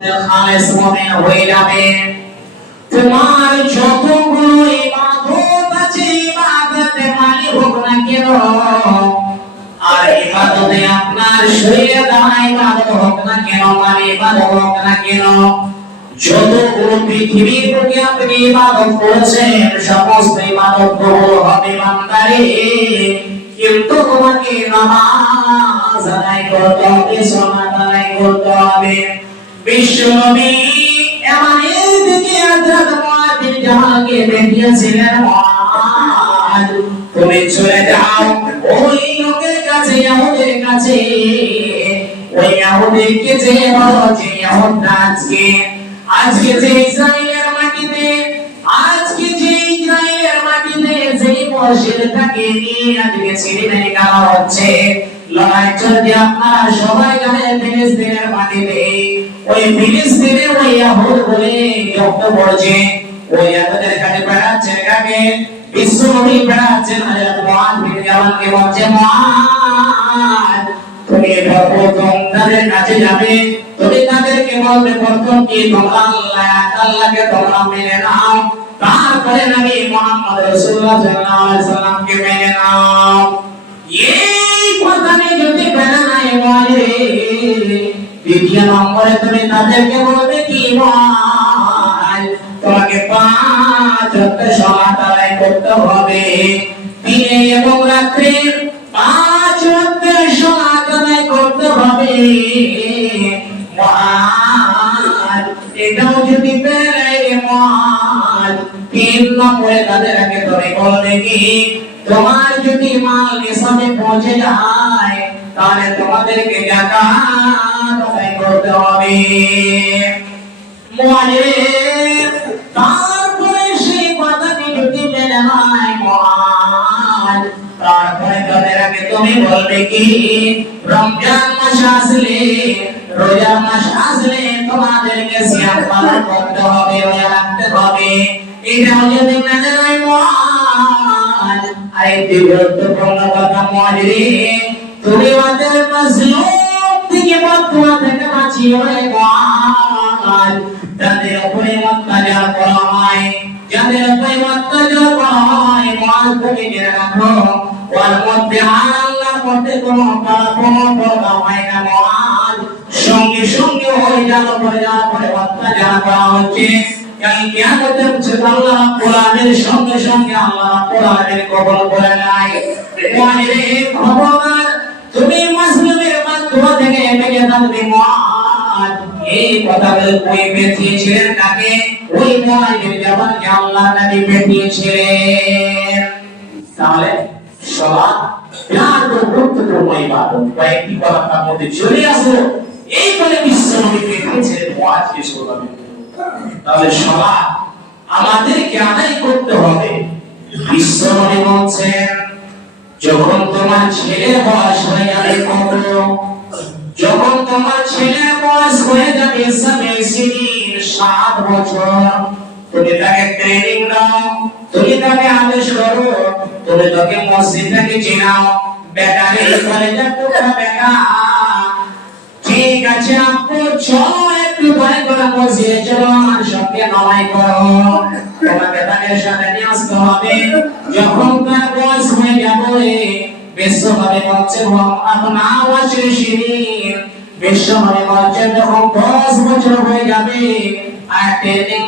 খালেস মনে হয়ে যাবে তোমার যতগুলো ইবাদত আছে ইবাদতে মালি হোক না কেন আর ইবাদতে আপনার শরীরে দেওয়া ইবাদত হোক না কেন মানে ইবাদত হোক না কেন যতগুলো পৃথিবীর প্রতি আপনি ইবাদত করেছেন সমস্ত ইবাদত কবুল হবে বান্দারে কিন্তু তোমাকে নামাজ আদায় করতে হবে সালাত আদায় করতে হবে তুমি চলে যাও, ওই লোকের কাছে ইহুদের কাছে। ওই যে বলো যে আজকে আজকে যে ইসরায়েলের মাটিতে, আজকে যে ইসরায়েলের মাটিতে যে করা হচ্ছে। লড়াই চলছে আপনারা সবাই জানেন ফিলিস্তিনের মাটিতে। ওই ফিলিস্তিনে ওই ইয়াহুদ বলে যুক্ত পড়ছে। ওই ইয়াহুদের কাছে বেড়াচ্ছে কাকে বিশ্ব নবী বেড়াচ্ছেন হযরত মুআজ বিন জামালকে বলছে মুআজ তুমি প্রথম তাদের কাছে যাবে। তুমি তাদেরকে বলবে, প্রথম কি তোমরা আল্লাহ, আল্লাহকে তোমরা মেনে নাও। তারপরে নবী মুহাম্মদ রাসূলুল্লাহ সাল্লাল্লাহু আলাইহি সাল্লামকে মেনে নাও। এই কথাটি যদি মেনে নাই বলে দ্বিতীয় নম্বরে তুমি তাদেরকে বলবে কি তোমাকে পাঁচ সালাত আদায় করতে হবে। দিনে এবং রাত্রে পাঁচ ওয়াক্ত সালাত করতে হবে। এটাও যদি রে মুআজ, তিন নম্বরে তাদের আগে তোমার যদি মাল নিসাবে পৌঁছে যায় তাহলে তোমাদেরকে জাকাত করতে হবে। তারপরে সেই কথাটি যদি মেনে মুআজ তারপরে তাদের আগে তুমি বলবে কি, রমজান মাস আসলে রোজা মাস আসলে তোমাদেরকে পালন করতে হবে, রোজা রাখতে হবে। এটাও যদি মেনে মুআজ আরেকটি গুরুত্বপূর্ণ কথা তুমি আমাদের মাজলুম থেকে বদুয়া থেকে বাঁচিয়ে মুআজ যাদের উপরে অত্যাচার করা হয়, যাদের উপরে অত্যাচার করা হয় মুআজ তুমি জেনে রাখো। ওর মধ্যে আল্লাহর মধ্যে কোনো কোনো পর্দা হয় না মুআজ সঙ্গে সঙ্গে হয়ে যাওয়ার পরে করা হচ্ছে আল্লাহ সঙ্গে সঙ্গে আল্লাহ আলামিন কবল করে নাই খবরদার তুমি মুসলিমের মাধ্যমে থেকে বেঁচে থাকবে মুআজ এই কথাগুলো কই পেয়েছিলেন কাকে? ওই মুআজির জবানকে আল্লাহ নবী পেয়েছিলেন তাহলে সবার কথা চলে আসো এই বলে বিশ্ব নবী পেয়েছিলেন মুআজকে শোনাবে তাহলে সবার আমাদেরকে আদায় করতে হবে। বিশ্ব নবী বলছেন যখন তোমার ছেলের বয়স হয়ে যাবে যখন তোমার ছেলের বয়স হয়ে যাবে সাত বছর, তুমি তাকে ট্রেনিং দাও, তুমি তাকে আদেশ করো, তুমি তাকে মসজিদটাকে চেনাও বেটারে কলেজের টুকরা বেটা, ঠিক আছে আপু চলো একটু ভয় করে মসজিদে চলো, আমার সঙ্গে নমাই করো। তোমাকে আর ট্রেনিং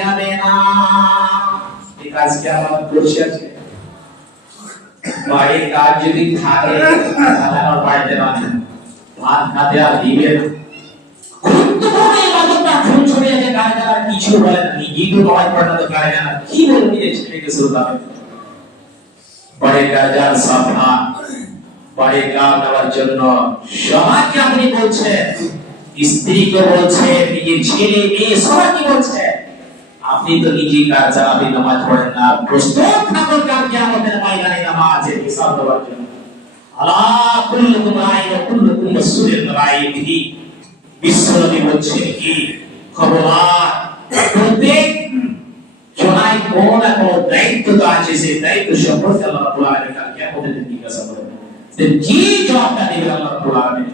যাবে না। আমার বসে আছে। বাড়ির কাজ যদি থাকে তাহলে আমার বাড়িতে রাখেন ভাত খাতে আর দিবেন কিছু বলে না। নিজেই তো নয় পড়া তো না। কি বলবি ছেলেকে শ্রোতাবে বাড়ির কাজার সাফা বাড়ির কাজ দেওয়ার জন্য সবাইকে আপনি বলছেন স্ত্রীকে বলছেন নিজের ছেলে মেয়ে সবাইকে বলছেন। আপনি তো নিজে কাজ চালাবেন নামাজ পড়েন না। প্রস্তুত থাকুন কাল কিয়ামতের ময়দানে নামাজে হিসাব দেওয়ার জন্য। আলা কুল্লুকুম রাইন ওয়া কুল্লুকুম মাসউলুন রাইয়িহি বিশ্বনবী বলছেন কি? খবরদার। প্রত্যেক জনাই কোনো না কোনো দায়িত্ব তো আছে, সেই দায়িত্ব সম্পর্কে আল্লাহ রাব্বুল আলামিন কাল কিয়ামতের দিন জিজ্ঞাসা করবেন যে কি জবাবটা দিবেন আল্লাহ রাব্বুল আলামিনের কাছে